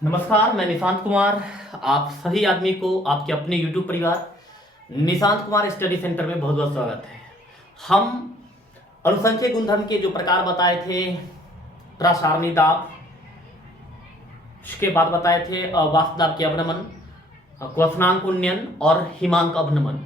नमस्कार, मैं निशांत कुमार। आप सभी आदमी को आपके अपने YouTube परिवार निशांत कुमार स्टडी सेंटर में बहुत बहुत स्वागत है। हम अनुसंख्यक गुणधर्म के जो प्रकार बताए थे, प्रासारणी दाब, उसके बाद बताए थे वास्तु दाब के अवनमन, क्वथनांक उन्नयन और हिमांक अवनमन,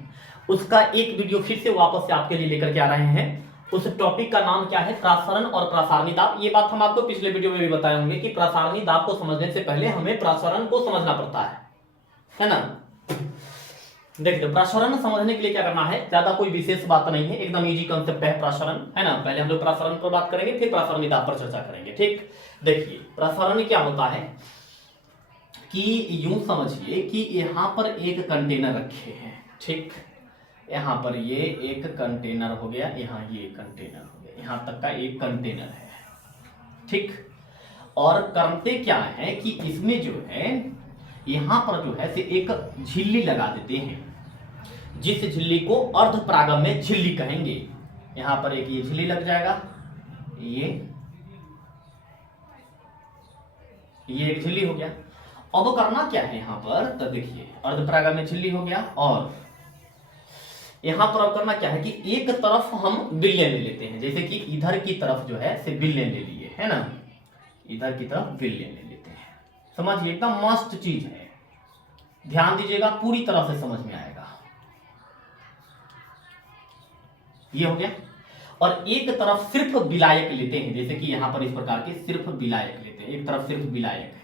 उसका एक वीडियो फिर से वापस से आपके लिए लेकर के आ रहे हैं। उस टॉपिक का नाम क्या है? प्रासरण और प्रासारणी दाब। ये बात हम आपको पिछले वीडियो में भी बताए होंगे कि प्रासारणी दाब को समझने से पहले हमें प्रासरण को समझना पड़ता है ना। देखिए, प्रासरण समझने के लिए क्या करना है, ज्यादा कोई विशेष बात नहीं है, एकदम इजी कंसेप्ट है प्रासरण, है ना। पहले हम लोग प्रासरण पर बात करेंगे, फिर प्रासारणी दाब पर चर्चा करेंगे, ठीक। देखिए, प्रासरण क्या होता है कि यूं समझिए कि यहां पर एक कंटेनर रखे हैं, ठीक। यहां पर ये एक कंटेनर हो गया, यहां ये कंटेनर हो गया, यहां तक का एक कंटेनर है, ठीक। और करते क्या है कि इसमें जो है यहां पर जो है से एक झिल्ली लगा देते हैं, जिस झिल्ली को अर्ध परागम में झिल्ली कहेंगे। यहां पर एक ये झिल्ली लग जाएगा, ये एक झिल्ली हो गया। अब करना क्या है यहां पर, तो देखिए अर्ध परागम में झिल्ली हो गया, और यहां पर अब करना क्या है कि एक तरफ हम बिल्लियां ले लेते हैं, जैसे कि इधर की तरफ जो है से बिल्लियां ले लिए, है ना। इधर की तरफ बिल्लियां ले लेते हैं। समझिए, एकदम मस्त चीज है, ध्यान दीजिएगा, पूरी तरह से समझ में आएगा। ये हो गया। और एक तरफ सिर्फ विलायक लेते हैं, जैसे कि यहां पर इस प्रकार के सिर्फ विलायक लेते हैं, एक तरफ सिर्फ विलायक है।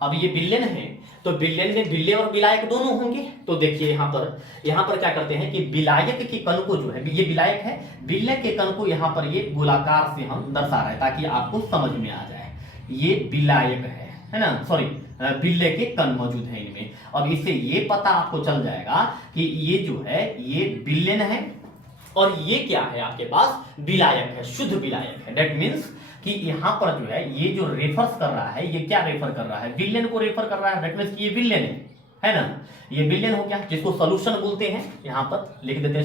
अब ये बिल्लियन है, तो बिल्लियन में बिल्ले और विलायक दोनों होंगे। तो देखिए यहां पर क्या करते हैं कि विलायक के कण को जो है, ये विलायक है, बिल्ले के कण को यहां पर ये गोलाकार से हम दर्शा रहे हैं ताकि आपको समझ में आ जाए। ये विलायक है ना, सॉरी, बिल्ले के कण मौजूद है इनमें। अब इससे ये पता आपको चल जाएगा कि ये जो है ये बिल्लियन है, और ये क्या है आपके पास, विलायक है, शुद्ध विलायक है। दैट मीन्स कि यहां पर जो है ये जो रेफर्स कर रहा है, ये क्या रेफर कर रहा है, विलेन को रेफर कर रहा है। दैट मींस कि ये विलेन है ना, ये विलेन हो गया, जिसको सॉल्यूशन बोलते हैं। यहां पर लिख देते हैं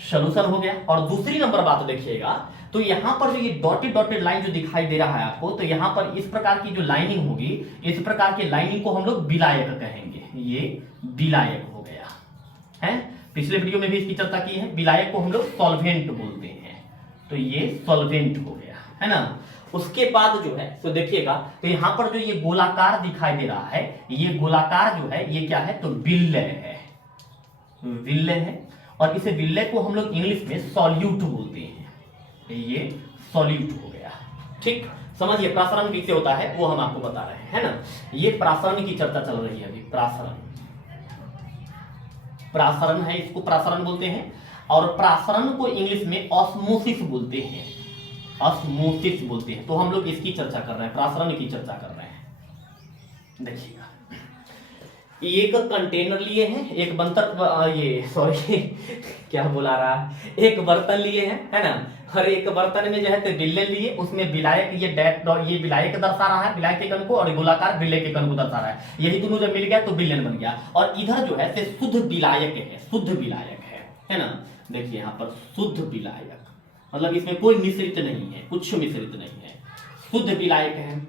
सॉल्यूशन हो गया। और दूसरी नंबर बात देखिएगा, तो यहां पर जो ये डॉटेड डॉटेड लाइन जो दिखाई दे रहा है आपको, तो यहां पर इस प्रकार की जो लाइनिंग होगी, इस प्रकार की लाइनिंग को हम लोग विलायक कहेंगे। ये विलायक हो गया है। पिछले वीडियो में भी इसकी चर्चा की है। विलायक को हम लोग सॉल्वेंट बोलते हैं, तो ये सॉल्वेंट हो गया, है ना। उसके बाद जो है तो देखिएगा, तो यहां पर जो ये गोलाकार दिखाई दे रहा है, ये गोलाकार जो है ये क्या है, तो विल्ले है। और इसे विल्ले को हम लोग इंग्लिश में सॉल्यूट बोलते हैं। ये सॉल्यूट हो गया, ठीक। समझिए प्रासरण कैसे होता है वो हम आपको बता रहे हैं, है ना। ये प्रासरण की चर्चा चल रही है अभी। प्रासरण है, इसको प्रासरण बोलते हैं। और प्रासरण को इंग्लिश में ऑस्मोसिस बोलते हैं, ऑस्मोसिस बोलते हैं। तो हम लोग इसकी चर्चा कर रहे हैं, प्रासरण की चर्चा कर रहे हैं। देखिएगा, एक कंटेनर लिए हैं, एक बंतर, ये सॉरी क्या बोला रहा है, एक बर्तन लिए हैं, है ना। हर एक बर्तन में जो है तो बिल्ले लिए, उसमें विलायक, ये विलायक दर्शा रहा है, विलायक के कण को, और गोलाकार बिल्ले के कण को दर्शा रहा है। यही दोनों जब मिल गया तो बिल्लन बन गया। और इधर जो है शुद्ध विलायक है, शुद्ध विलायक है ना। देखिए यहां पर शुद्ध विलायक, मतलब इसमें कोई मिश्रित नहीं है, कुछ मिश्रित नहीं है, शुद्ध विलायक है।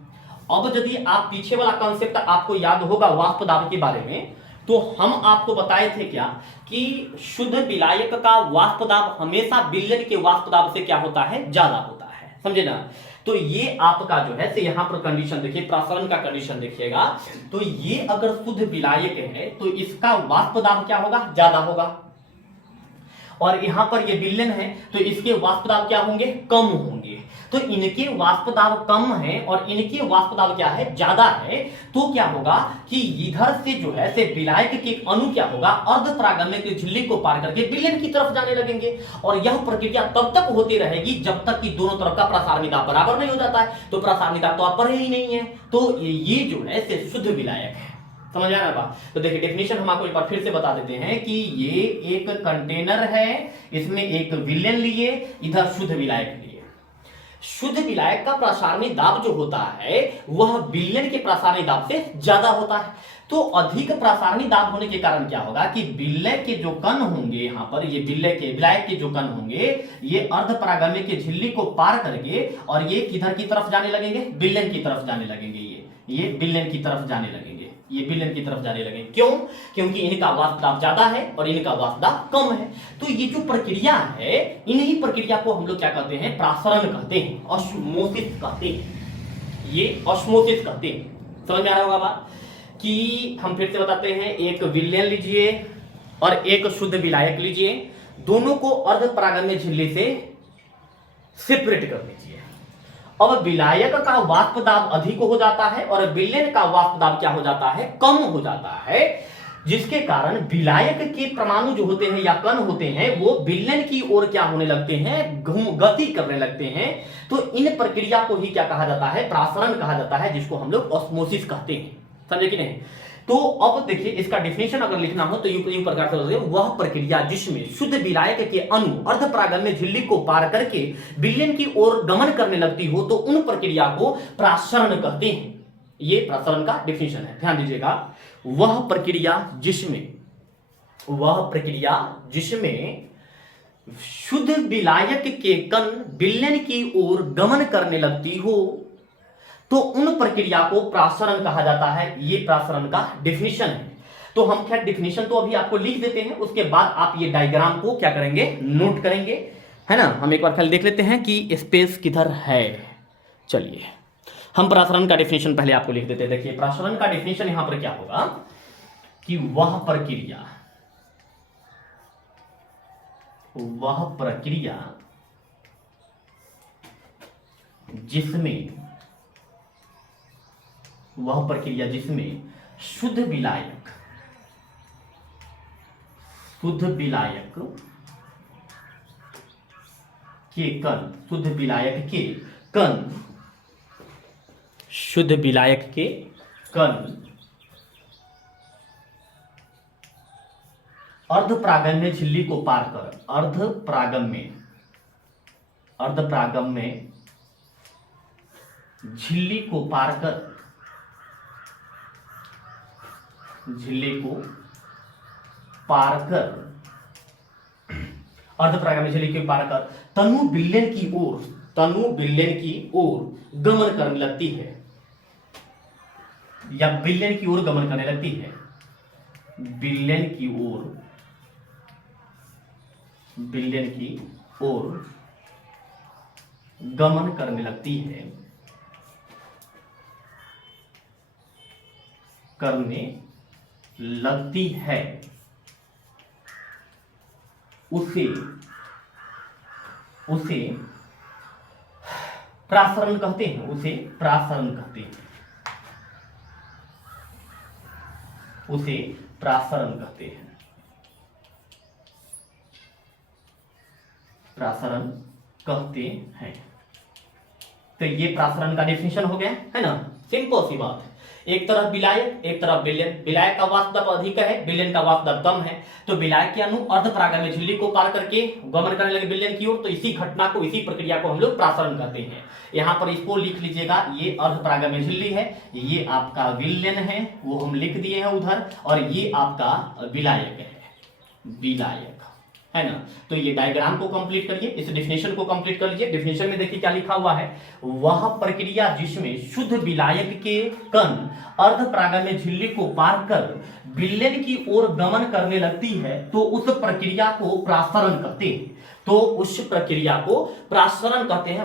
अब यदि आप पीछे वाला कॉन्सेप्ट आपको याद होगा वाष्प दाब के बारे में, तो हम आपको बताए थे क्या कि शुद्ध विलायक का वाष्प दाब हमेशा बिल्लन के वाष्प दाब से क्या होता है, ज्यादा होता है, समझे ना। तो ये आपका जो है से यहां पर कंडीशन देखिए, प्रासरण का कंडीशन देखिएगा, तो ये अगर शुद्ध विलायक है तो इसका वाष्प दाब क्या होगा, ज्यादा होगा। और यहां पर ये विलेन है तो इसके वाष्प दाब क्या होंगे, कम होंगे। तो इनके वाष्प दाब कम है और इनके वाष्प दाब क्या है, ज्यादा है। तो क्या होगा कि इधर से जो है से विलायक के अणु क्या होगा, अर्ध परागम्य की झिल्ली को पार करके विलेन की तरफ जाने लगेंगे। और यह प्रक्रिया तब तक होती रहेगी जब तक कि दोनों तरफ का प्रासारणी दाब बराबर नहीं हो जाता है। तो प्रासारणी दाब तो आप पढ़े ही नहीं है, तो ये जो है से शुद्ध विलायक है। समझ आ रहा है बात। तो देखिए डेफिनेशन हम आपको एक बार फिर से बता देते हैं कि ये एक कंटेनर है, इसमें एक विलेन लिए, इधर शुद्ध विलायक लिए। शुद्ध विलायक का प्रासारणी दाब जो होता है वह विलेन के प्रासारणी दाब से ज्यादा होता है। तो अधिक प्रसारणी दाब होने के कारण क्या होगा कि विलय के जो कण होंगे, यहां पर ये विलायक के जो कण होंगे ये अर्धपरागम्य के झिल्ली को पार करके और ये किधर की तरफ जाने लगेंगे, विलयन की तरफ जाने लगेंगे। ये विलयन की तरफ जाने लगेंगे, ये विलयन की तरफ जाने लगेंगे। क्यों? क्योंकि इनका वाष्प दाब ज्यादा है और इनका वाष्प दाब कम है। तो ये जो प्रक्रिया है, इन्हीं प्रक्रिया को हम लोग क्या कहते हैं, प्रासरण कहते हैं, ऑस्मोसिस कहते हैं। ये ऑस्मोसिस कहते हैं। समझ में आ रहा होगा बात? कि हम फिर से बताते हैं, एक विलयन लीजिए और एक शुद्ध विलायक लीजिए, दोनों को अर्धपरागम्य झिल्ली से सेपरेट कर लीजिए। अब विलायक का वाष्प दाब अधिक हो जाता है और विलयन का वाष्प दाब क्या हो जाता है, कम हो जाता है, जिसके कारण विलायक के परमाणु जो होते हैं या कण होते हैं वो विलयन की ओर क्या होने लगते हैं, गति करने लगते हैं। तो इन प्रक्रिया को ही क्या कहा जाता है, प्रासरण कहा जाता है, जिसको हम लोग ऑस्मोसिस कहते हैं। समझे कि नहीं? तो अब देखिए, इसका डिफिनेशन अगर लिखना हो तो यूं प्रकार से वह प्रक्रिया जिसमें शुद्ध विलायक के अणु अर्धपरागम्य झिल्ली को पार करके विलयन की ओर गमन करने लगती हो तो उन प्रक्रिया को प्रासरण कहते हैं। ये प्रासरण का डिफिनेशन है, ध्यान दीजिएगा। वह प्रक्रिया जिसमें शुद्ध विलायक के कण विलयन की ओर गमन करने लगती हो तो उन प्रक्रिया को प्रासरण कहा जाता है। ये प्रासरण का डेफिनेशन है। तो हम खैर डेफिनेशन तो अभी आपको लिख देते हैं, उसके बाद आप ये डायग्राम को क्या करेंगे, नोट करेंगे, है ना। हम एक बार खाली देख लेते हैं कि स्पेस किधर है। चलिए हम प्रासरण का डेफिनेशन पहले आपको लिख देते हैं। देखिए प्रासरण का डेफिनेशन यहां पर क्या होगा कि वह प्रक्रिया जिसमें शुद्ध विलायक के कण अर्धपरागम्य झिल्ली को पार कर झिल्ली को पार कर तनु विलयन की ओर गमन करने लगती है या विलयन की ओर गमन करने लगती है। विलयन की ओर गमन करने लगती है उसे प्रासरण कहते हैं। उसे प्रासरण कहते हैं। तो ये प्रासरण का डेफिनेशन हो गया, है ना। सिंपल सी बात है। एक तरफ विलायक, एक तरफ विलयन। विलायक का वाष्प दाब अधिक है, विलयन का वाष्प दाब कम है। तो विलायक के अणु अर्धपरागम्य झिल्ली को पार करके गमन करने लगे विलयन की ओर, तो इसी घटना को, इसी प्रक्रिया को हम लोग प्रासरण कहते हैं। यहां पर इसको लिख लीजिएगा, ये अर्धपरागम्य झिल्ली है, ये आपका विलयन है, वो हम लिख दिए हैं उधर, और ये आपका विलायक है ना। तो ये डायग्राम को कंप्लीट करिए, इस डेफिनेशन को कंप्लीट कर लीजिए। डेफिनेशन में देखिए क्या लिखा हुआ है, वह प्रक्रिया जिसमें शुद्ध विलायक के कण अर्धपरागम्य झिल्ली को पार कर विलयन की ओर गमन करने लगती है तो उस प्रक्रिया को प्रासरण कहते हैं।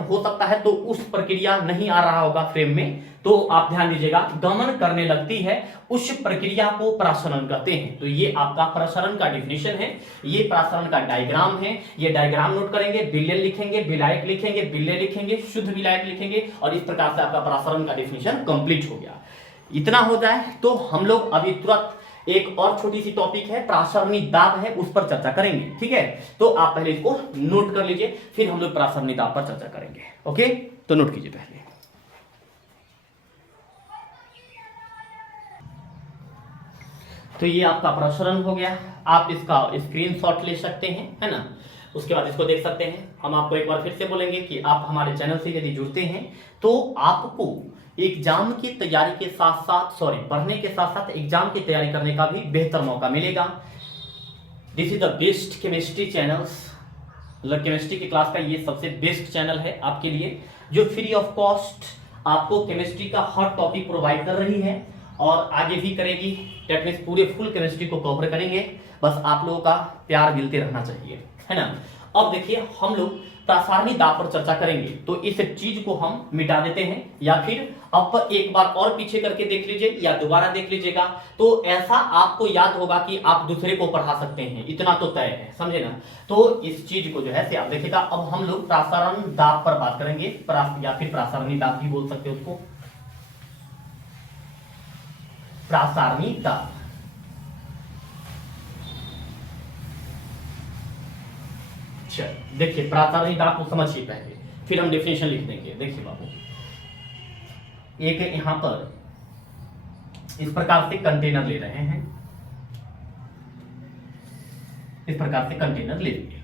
हो सकता है तो उस प्रक्रिया नहीं आ रहा होगा फ्रेम में, तो आप ध्यान दीजिएगा, गमन करने लगती है उस प्रक्रिया को प्रासरण कहते हैं। तो ये आपका प्रासरण का डिफिनेशन है, ये प्रासरण का डायग्राम है। ये डायग्राम नोट करेंगे, विलयन लिखेंगे, विलायक लिखेंगे, विलय लिखेंगे, शुद्ध विलायक लिखेंगे, और इस प्रकार से आपका प्रासरण का डिफिनेशन कंप्लीट हो गया। इतना हो जाए तो हम लोग अभी तुरंत एक और छोटी सी टॉपिक है, प्रासरणी दाब है, उस पर चर्चा करेंगे। ठीक है, तो आप पहले इसको नोट कर लीजिए, फिर हम लोग प्रासरणी दाब पर चर्चा करेंगे। ओके, तो नोट कीजिए पहले। तो ये आपका प्रसरण हो गया, आप इसका स्क्रीनशॉट ले सकते हैं, है ना। उसके बाद इसको देख सकते हैं। हम आपको एक बार फिर से बोलेंगे कि आप हमारे चैनल से यदि जुड़ते हैं तो आपको एग्जाम की तैयारी के साथ साथ पढ़ने के साथ साथ एग्जाम की तैयारी करने का भी बेहतर मौका मिलेगा। This is the best chemistry channels, मतलब केमिस्ट्री की क्लास का ये सबसे बेस्ट चैनल है आपके लिए, जो फ्री ऑफ कॉस्ट आपको केमिस्ट्री का हर टॉपिक प्रोवाइड कर रही है और आगे भी करेगी। डेट मीन्स पूरे फुल केमिस्ट्री को कवर करेंगे, बस आप लोगों का प्यार मिलते रहना चाहिए, है ना। अब देखिए हम लोग प्रासारणी दाब पर चर्चा करेंगे, तो इस चीज को हम मिटा देते हैं या फिर आप एक बार और पीछे करके देख लीजिए या दोबारा देख लीजिएगा, तो ऐसा आपको याद होगा कि आप दूसरे को पढ़ा सकते हैं, इतना तो तय है, समझे ना। तो इस चीज को जो है से आप देखिएगा। अब हम लोग प्रासारण दाब पर बात करेंगे, या फिर प्रासारणी दाब भी बोल सकते हो उसको, प्रासारणी दाब। देखिए प्रासारणी दाब को समझिए पहले, फिर हम डेफिनेशन लिख देंगे। देखिए बाबू, एक यहां पर इस प्रकार से कंटेनर ले रहे हैं, इस प्रकार से कंटेनर ले लेंगे।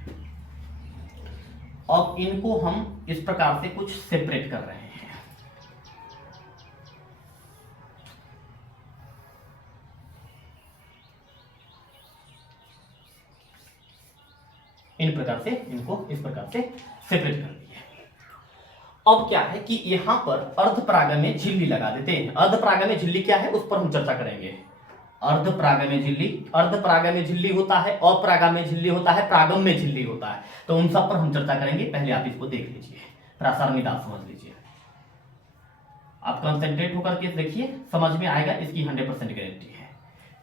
अब इनको हम इस प्रकार से कुछ सेपरेट कर रहे हैं, इन प्रकार से इनको इस प्रकार से सेपरेट कर दिए। अब क्या है कि यहां पर अर्धपरागम्य झिल्ली लगा देते हैं। अर्धपरागम्य झिल्ली क्या है उस पर हम चर्चा करेंगे। अर्धपरागम्य झिल्ली होता है, अपरागम्य झिल्ली होता है, प्रागम्य झिल्ली होता है, तो उन सब पर हम चर्चा करेंगे। पहले आप इसको देख लीजिए, प्रासारणी दाब समझ लीजिए, आप कंसंट्रेट होकर के देखिए, समझ में आएगा, इसकी 100% गारंटी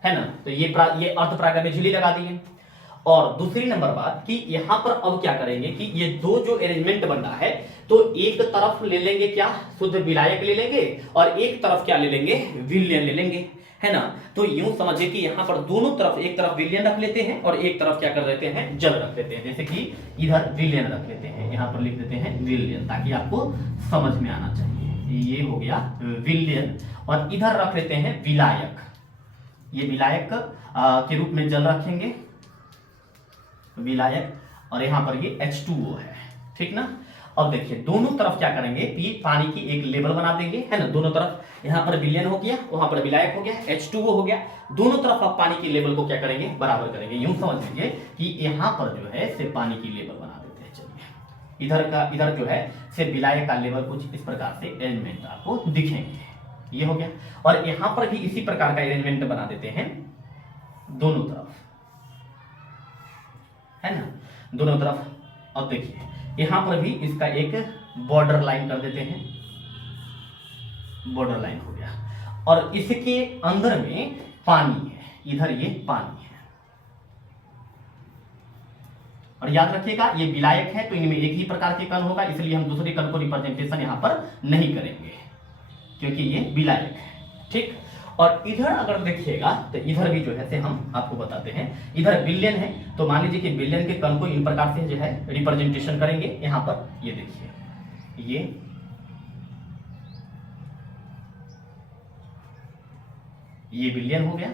है ना। तो ये अर्धपरागम्य झिल्ली लगा दी है। और दूसरी नंबर बात कि यहां पर अब क्या करेंगे कि ये दो जो अरेंजमेंट बन रहा है, तो एक तरफ ले लेंगे क्या, शुद्ध विलायक ले लेंगे, और एक तरफ क्या ले लेंगे, विलयन ले लेंगे, है ना। तो यूं समझिए कि यहां पर दोनों तरफ, एक तरफ विलयन रख लेते हैं और एक तरफ क्या कर देते हैं, जल रख लेते हैं। जैसे कि इधर विलयन रख लेते हैं, यहां पर लिख देते हैं विलयन, ताकि आपको समझ में आना चाहिए। ये हो गया विलयन, और इधर रख लेते हैं विलायक, ये विलायक के रूप में जल रखेंगे, विलायक, और यहां पर ये H2O है, ठीक ना। अब देखिए दोनों तरफ क्या करेंगे कि पानी की एक लेवल बना देंगे, है ना। दोनों तरफ, यहां पर विलयन हो गया, वहां पर विलायक हो गया, H2O हो गया, दोनों तरफ आप पानी की लेवल को क्या करेंगे, बराबर करेंगे। यूं समझ लीजिए कि यहां पर जो है से पानी की लेवल बना देते हैं। चलिए इधर जो है से विलायक का लेवल कुछ इस प्रकार से अरेंजमेंट आपको दिखेंगे, ये हो गया। और यहां पर भी इसी प्रकार का अरेंजमेंट बना देते हैं दोनों तरफ, है ना, दोनों तरफ। अब देखिए यहां पर भी इसका एक बॉर्डर लाइन कर देते हैं, बॉर्डर लाइन हो गया, और इसके अंदर में पानी है, इधर ये पानी है। और याद रखिएगा ये विलायक है, तो इनमें एक ही प्रकार के कण होगा, इसलिए हम दूसरे कण को रिप्रेजेंटेशन यहां पर नहीं करेंगे, क्योंकि ये विलायक है, ठीक। और इधर अगर देखिएगा तो इधर भी जो है से हम आपको बताते हैं, इधर विलयन है, तो मान लीजिए कि विलयन के कण को इन प्रकार से जो है रिप्रेजेंटेशन करेंगे। यहां पर ये देखिए, ये विलयन हो गया,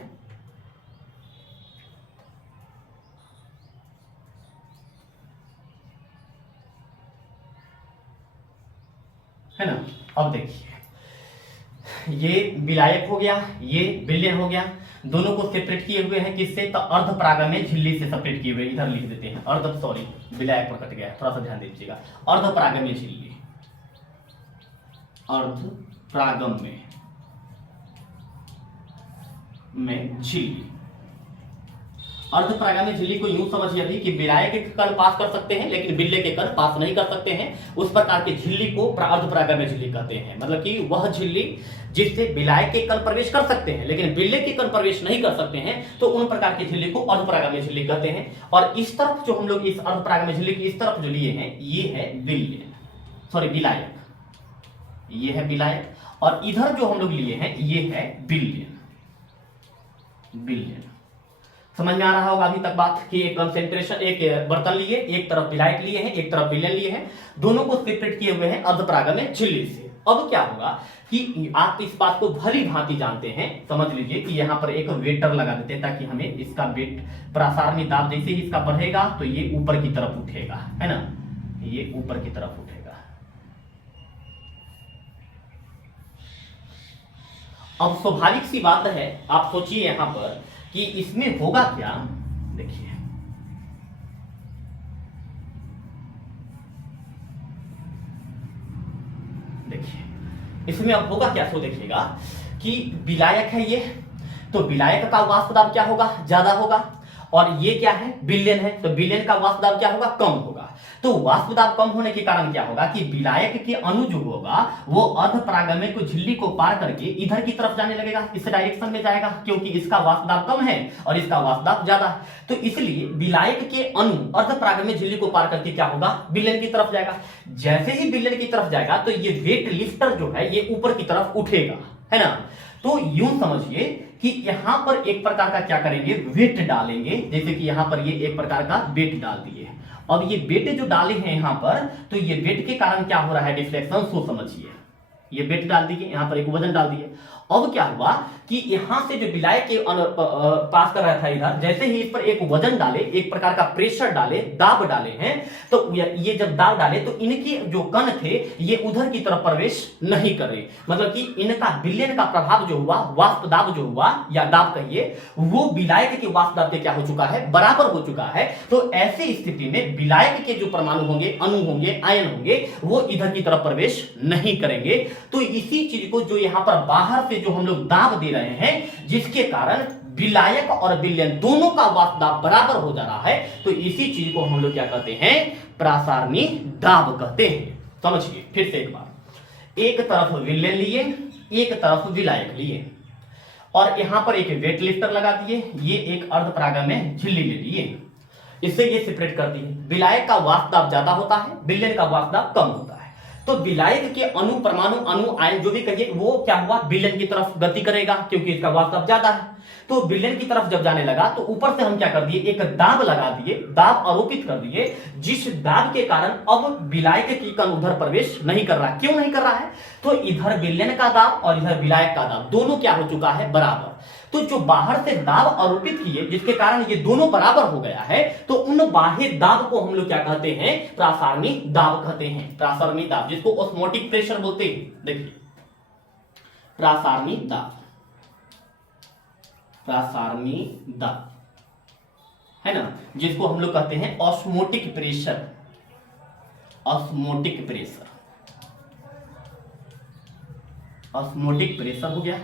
है ना। अब देखिए ये विलायक हो गया, ये विलयन हो गया, दोनों को सेपरेट किए हुए हैं किससे, तो अर्धपरागम्य झिल्ली से सेपरेट किए हुए। इधर लिख देते हैं विलायक पर कट गया है, थोड़ा सा ध्यान दीजिएगा। अर्धपरागम्य झिल्ली, अर्धपरागम्य में झिल्ली, अर्धपरागम्य झिल्ली को यूं समझिए अभी कि विलायक के कण पास कर सकते हैं लेकिन बिल्ले के कण पास नहीं कर सकते हैं, उस प्रकार की झिल्ली को अर्धपरागम्य झिल्ली कहते हैं। मतलब कि वह झिल्ली जिससे विलायक के कण प्रवेश कर सकते हैं लेकिन बिल्ले के कण प्रवेश नहीं कर सकते हैं, तो उन प्रकार की झिल्ली को अर्धपरागम्य झिल्ली कहते हैं। और इस तरफ जो हम लोग इस अर्धपरागम्य झिल्ली की इस तरफ जो लिए हैं, ये है विलायक, ये है विलायक, और इधर जो हम लोग लिए हैं ये है विलयन। समझ में आ रहा होगा अभी तक बात कि एक कंसेंट्रेशन, एक बर्तन लिए, एक तरफ विलायक लिए हैं, एक तरफ विलयन लिए हैं, दोनों को सेपरेट किए हुए हैं अर्धपरागम्य झिल्ली से। अब क्या होगा कि आप इस बात को भली भांति जानते हैं, समझ लीजिए कि यहां पर एक वेटर लगा देते हैं ताकि हमें इसका वेट प्रसारणी दाब जैसे ही इसका बढ़ेगा तो ये ऊपर की तरफ उठेगा, है ना, ये ऊपर की तरफ उठेगा। अब स्वाभाविक सी बात है, आप सोचिए यहां पर कि इसमें होगा क्या, देखिए इसमें अब होगा क्या, सो देखिएगा कि विलायक है ये, तो विलायक का वाष्प दाब क्या होगा, ज्यादा होगा, और ये क्या है, विलयन है, तो विलयन का वाष्प दाब क्या होगा, कम होगा। तो वाष्प दाब कम होने के कारण क्या होगा कि विलायक के अणु जो होगा वो अर्ध परागम्य झिल्ली को पार करके इधर की तरफ जाने लगेगा, इस डायरेक्शन में जाएगा, क्योंकि इसका वाष्प दाब कम है और इसका वाष्प दाब ज्यादा है। तो इसलिए विलायक के अणु अर्ध परागम्य झिल्ली को पार करके क्या होगा, विलयन की तरफ जाएगा। जैसे ही विलयन की तरफ जाएगा तो ये वेट लिफ्टर जो है ये ऊपर की तरफ उठेगा, है ना। तो यूं समझिए कि यहां पर एक प्रकार का क्या करेंगे, वेट डालेंगे, जैसे कि यहां पर ये एक प्रकार का वेट डाल दिए। अब ये वेट जो डाले हैं यहां पर, तो ये वेट के कारण क्या हो रहा है, डिफ्लेक्शन, सो समझिए। ये वेट डाल दिए, यहां पर एक वजन डाल दिए। अब क्या हुआ कि यहां से जो विलायक के पास कर रहा था इधर, जैसे ही इस पर एक वजन डाले, एक प्रकार का प्रेशर डाले, दाब डाले हैं, तो ये जब दाब डाले तो इनके जो कण थे ये उधर की तरफ प्रवेश नहीं कर रहे, मतलब कि इनका विलयन का प्रभाव जो हुआ, वाष्प दाब जो हुआ या दाब कहिए, वो विलायक के वाष्प दाब से क्या हो चुका है, बराबर हो चुका है। तो ऐसी स्थिति में विलायक के जो परमाणु होंगे, अणु होंगे, आयन होंगे, वो इधर की तरफ प्रवेश नहीं करेंगे। तो इसी चीज को जो यहां पर बाहर से जो हम लोग दाब दे रहे हैं, जिसके कारण विलायक और विलयन दोनों का वाष्प दाब बराबर हो जा रहा है, तो इसी चीज को हम लोग क्या कहते हैं, प्रासारणी दाब कहते हैं। समझिए फिर से एक बार, एक तरफ विलयन लिए, एक तरफ विलायक लिए, और यहां पर एक वेट लिफ्टर लगा दिए, ये एक अर्ध परागम्य झिल्ली ले लिए, इससे ये सेपरेट कर दिए। विलायक का वाष्प दाब ज्यादा होता है, विलयन का वाष्प दाब कम होता है। तो विलायक के अणु, परमाणु, अणु, आयन जो भी कहिए, वो क्या हुआ, विलयन की तरफ गति करेगा, क्योंकि इसका वाष्प दाब ज्यादा है। तो विलयन की तरफ जब जाने लगा तो ऊपर से हम क्या कर दिए, एक दाब लगा दिए, दाब आरोपित कर दिए, जिस दाब के कारण अब विलायक की कण उधर प्रवेश नहीं कर रहा। क्यों नहीं कर रहा है, तो इधर विलयन का दाब और इधर विलायक का दाब दोनों क्या हो चुका है, बराबर। तो जो बाहर से दाब आरोपित किए, जिसके कारण ये दोनों बराबर हो गया है, तो उन बाह्य दाब को हम लोग क्या कहते हैं, प्रासारणी दाब कहते हैं। प्रासारणी दाब, जिसको ऑस्मोटिक प्रेशर बोलते हैं। देखिए प्रासारणी दाब, प्रासारणी दाब, है ना, जिसको हम लोग कहते हैं osmotic pressure, osmotic pressure, osmotic pressure हो गया।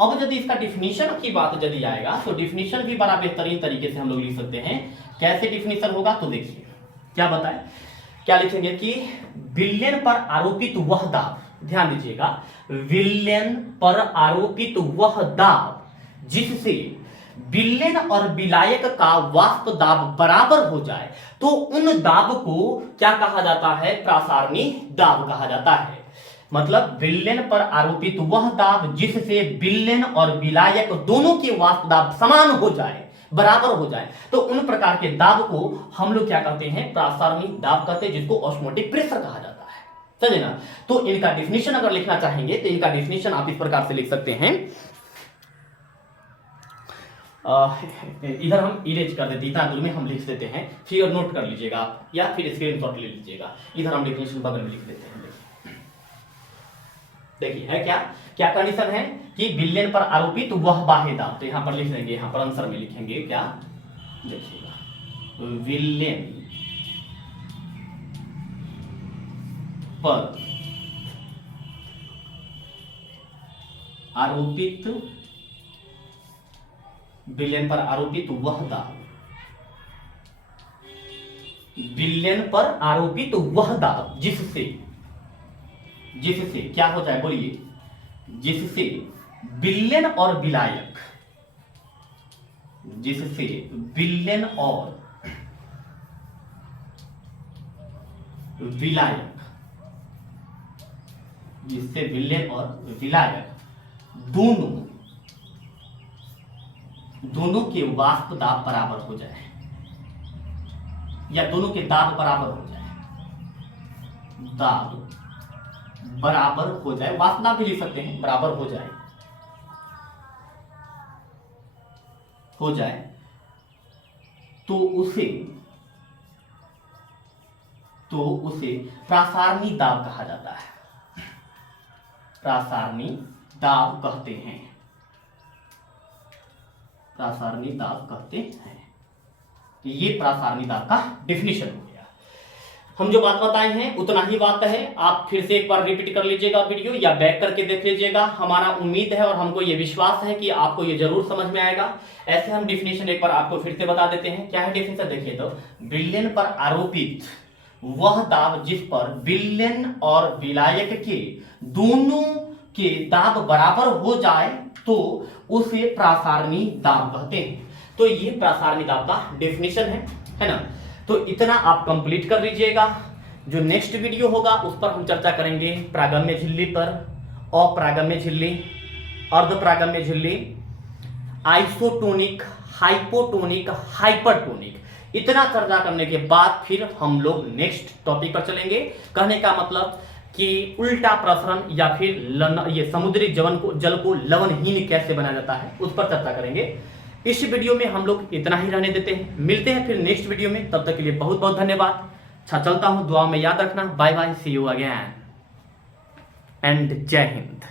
अब यदि इसका डिफिनीशन की बात यदि आएगा तो डिफिनीशन भी बड़ा बेहतरीन तरीके से हम लोग लिख सकते हैं। कैसे डिफिनीशन होगा, तो देखिए क्या बताएं, क्या लिखेंगे कि विलयन पर आरोपित वह दाब, ध्यान दीजिएगा, विलयन पर आरोपित वह दाब जिससे विलयन और विलायक का वाष्प दाब बराबर हो जाए, तो उन दाब को क्या कहा जाता है, प्रासारणी दाब कहा जाता है। मतलब विलयन पर आरोपित वह दाब जिससे विलयन और विलायक दोनों के वाष्प दाब समान हो जाए, बराबर हो जाए, तो उन प्रकार के दाब को हम लोग क्या कहते हैं, प्रासारणी दाब कहते हैं, जिसको ऑस्मोटिक प्रेशर कहा जाता है। समझे ना। तो इनका डिफिनीशन अगर लिखना चाहेंगे तो इनका डिफिनीशन आप इस प्रकार से लिख सकते हैं, इधर हम इरेज कर देते, इतना दूर में हम लिख देते हैं, फिर नोट कर लीजिएगा आप, या फिर स्क्रीनशॉट ले लीजिएगा। इधर हम डिफिनीशन बगल में लिख देते हैं। देखिए है क्या, क्या कंडीशन है कि विलयन पर आरोपित वह बाह्य दाब, तो यहां पर लिख देंगे, यहां पर आंसर में लिखेंगे क्या, देखिएगा, विलयन पर आरोपित, विलयन पर आरोपित वह दाब, विलयन पर आरोपित वह दाब जिससे, जिससे क्या हो जाए, बोलिए, जिससे विलयन और विलायक, जिससे विलयन और विलायक, जिससे विलयन और विलायक दोनों के वाष्प दाब बराबर हो जाए, या दोनों के दाब बराबर हो जाए, दाब बराबर हो जाए, वासना भी लिख सकते हैं, बराबर हो जाए, तो उसे प्रासारणी दाब कहा जाता है, प्रासारणी दाब कहते हैं, प्रासारणी दाब कहते हैं। ये प्रासारणी दाब का डेफिनेशन हो गया। हम जो बात बताए हैं उतना ही बात है, आप फिर से एक बार रिपीट कर लीजिएगा वीडियो या बैक करके देख लीजिएगा। हमारा उम्मीद है और हमको ये विश्वास है कि आपको ये जरूर समझ में आएगा। ऐसे हम डेफिनेशन एक बार आपको फिर से बता देते हैं। क्या है डेफिनेशन, देखिए तो, विलेन पर आरोपित वह दाब जिस पर विलेन और विलायक के दोनों के दाब बराबर हो जाए तो उसे प्रासारणी दाब कहते हैं। तो ये प्रासारणी दाब का डेफिनेशन है ना। तो इतना आप कंप्लीट कर लीजिएगा। जो नेक्स्ट वीडियो होगा उस पर हम चर्चा करेंगे प्रागम्य झिल्ली पर, अप्रागम्य झिल्ली, अर्धप्रागम्य झिल्ली, आइसोटोनिक, हाइपोटोनिक, हाइपरटोनिक। इतना चर्चा करने के बाद फिर हम लोग नेक्स्ट टॉपिक पर चलेंगे। कहने का मतलब कि उल्टा प्रसरण या फिर ये समुद्री जल को लवणहीन कैसे बनाया जाता है उस पर चर्चा करेंगे। इस वीडियो में हम लोग इतना ही रहने देते हैं, मिलते हैं फिर नेक्स्ट वीडियो में। तब तक के लिए बहुत बहुत धन्यवाद। अच्छा चलता हूं, दुआ में याद रखना। Bye bye, see you again and जय हिंद।